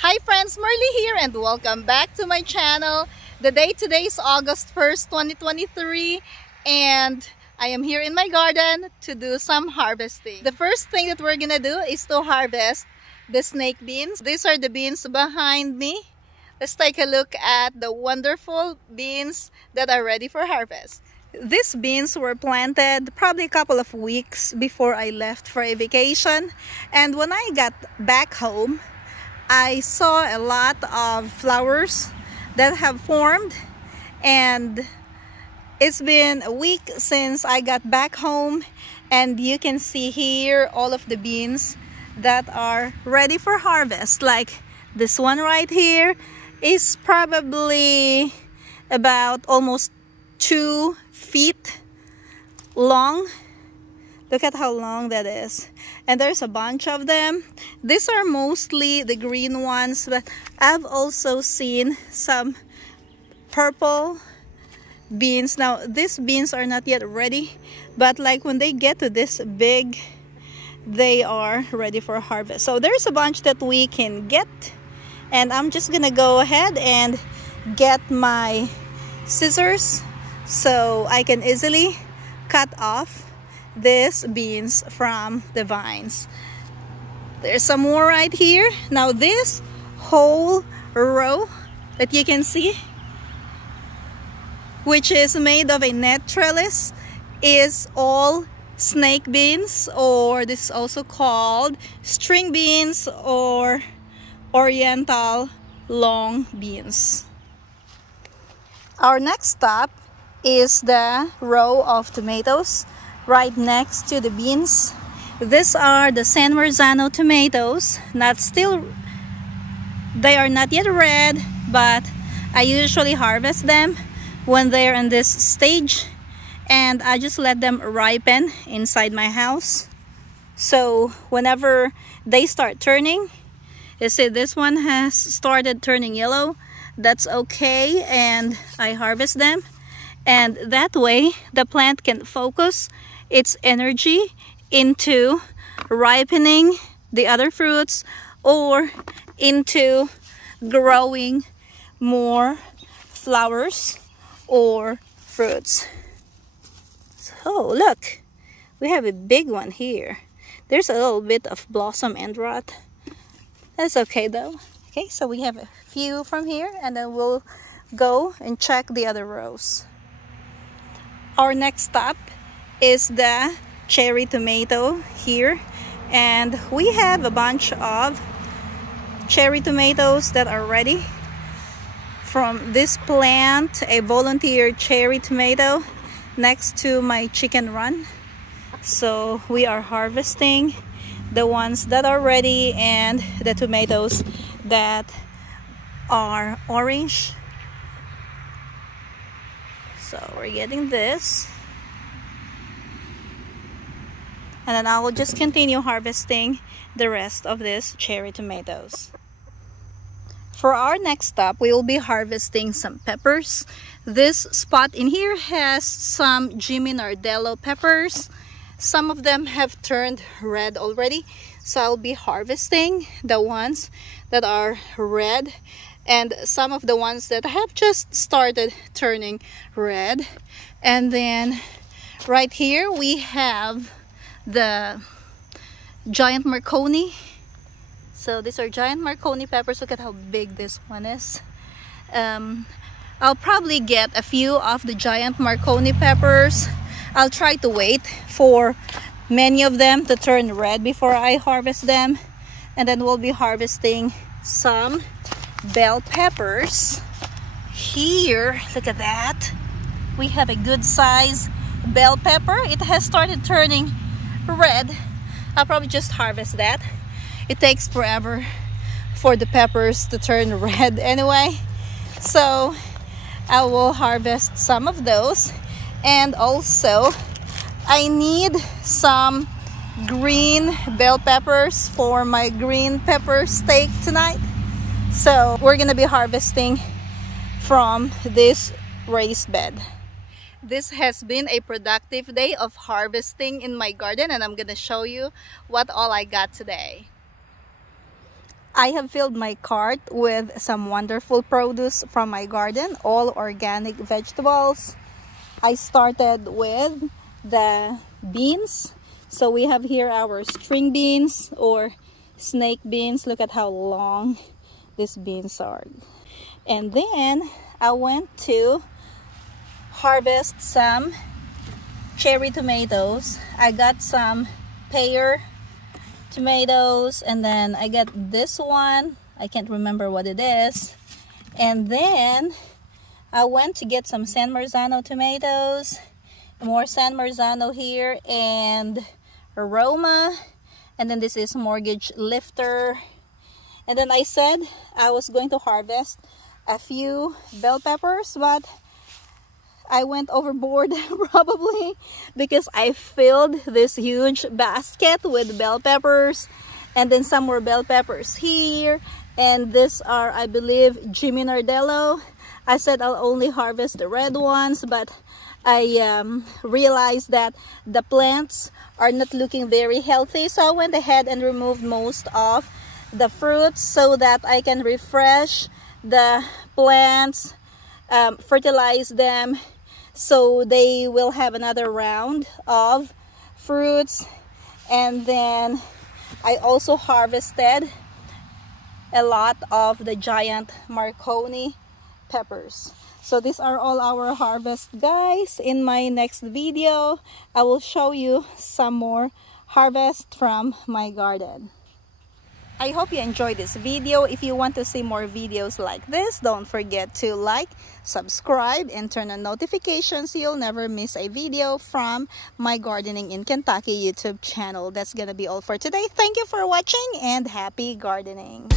Hi friends, Merly here and welcome back to my channel. The day today is August 1st, 2023 and I am here in my garden to do some harvesting. The first thing that we're gonna do is to harvest the snake beans. These are the beans behind me. Let's take a look at the wonderful beans that are ready for harvest. These beans were planted probably a couple of weeks before I left for a vacation, and when I got back home I saw a lot of flowers that have formed, and it's been a week since I got back home, and you can see here all of the beans that are ready for harvest. Like this one right here is probably about almost 2 feet long. Look at how long that is. And there's a bunch of them. These are mostly the green ones, but I've also seen some purple beans. Now these beans are not yet ready, but like when they get to this big, they are ready for harvest. So there's a bunch that we can get, and I'm just gonna go ahead and get my scissors so I can easily cut off these beans from the vines. There's some more right here. Now this whole row that you can see, which is made of a net trellis, is all snake beans, or this is also called string beans or oriental long beans. Our next stop is the row of tomatoes right next to the beans. These are the San Marzano tomatoes. They are not yet red, but I usually harvest them when they're in this stage, and I just let them ripen inside my house. So whenever they start turning, you see this one has started turning yellow, that's okay, and I harvest them. And that way the plant can focus its energy into ripening the other fruits or into growing more flowers or fruits. So look, we have a big one here. There's a little bit of blossom end rot. That's okay though. Okay, so we have a few from here, and then we'll go and check the other rows. Our next stop is the cherry tomato here, and we have a bunch of cherry tomatoes that are ready from this plant, a volunteer cherry tomato next to my chicken run. So we are harvesting the ones that are ready and the tomatoes that are orange. So we're getting this, and then I will just continue harvesting the rest of these cherry tomatoes. For our next stop, we will be harvesting some peppers. This spot in here has some Jimmy Nardello peppers. Some of them have turned red already, so I'll be harvesting the ones that are red and some of the ones that have just started turning red. And then right here we have the giant Marconi. So these are giant Marconi peppers. Look at how big this one is. I'll probably get a few of the giant Marconi peppers. I'll try to wait for many of them to turn red before I harvest them, and then we'll be harvesting some bell peppers. Here, look at that. We have a good size bell pepper. It has started turning red. I'll probably just harvest that. It takes forever for the peppers to turn red anyway, so I will harvest some of those. And also I need some green bell peppers for my green pepper steak tonight, so we're gonna be harvesting from this raised bed. This has been a productive day of harvesting in my garden, and I'm gonna show you what all I got today. I have filled my cart with some wonderful produce from my garden, all organic vegetables. I started with the beans. So we have here our string beans or snake beans. Look at how long these beans are. And then I went to harvest some cherry tomatoes. I got some pear tomatoes, and then I got this one. I can't remember what it is. And then I went to get some San Marzano tomatoes, more San Marzano here, and Aroma. And then this is Mortgage Lifter. And then I said I was going to harvest a few bell peppers, but I went overboard probably because I filled this huge basket with bell peppers, and then some more bell peppers here, and these are, I believe, Jimmy Nardello. I said I'll only harvest the red ones, but I realized that the plants are not looking very healthy, so I went ahead and removed most of the fruits so that I can refresh the plants, fertilize them, so they will have another round of fruits. And then I also harvested a lot of the giant Marconi peppers. So these are all our harvest, guys. In my next video, I will show you some more harvest from my garden. I hope you enjoyed this video. If you want to see more videos like this, don't forget to like, subscribe, and turn on notifications so you'll never miss a video from my Gardening in Kentucky YouTube channel. That's gonna be all for today. Thank you for watching and happy gardening.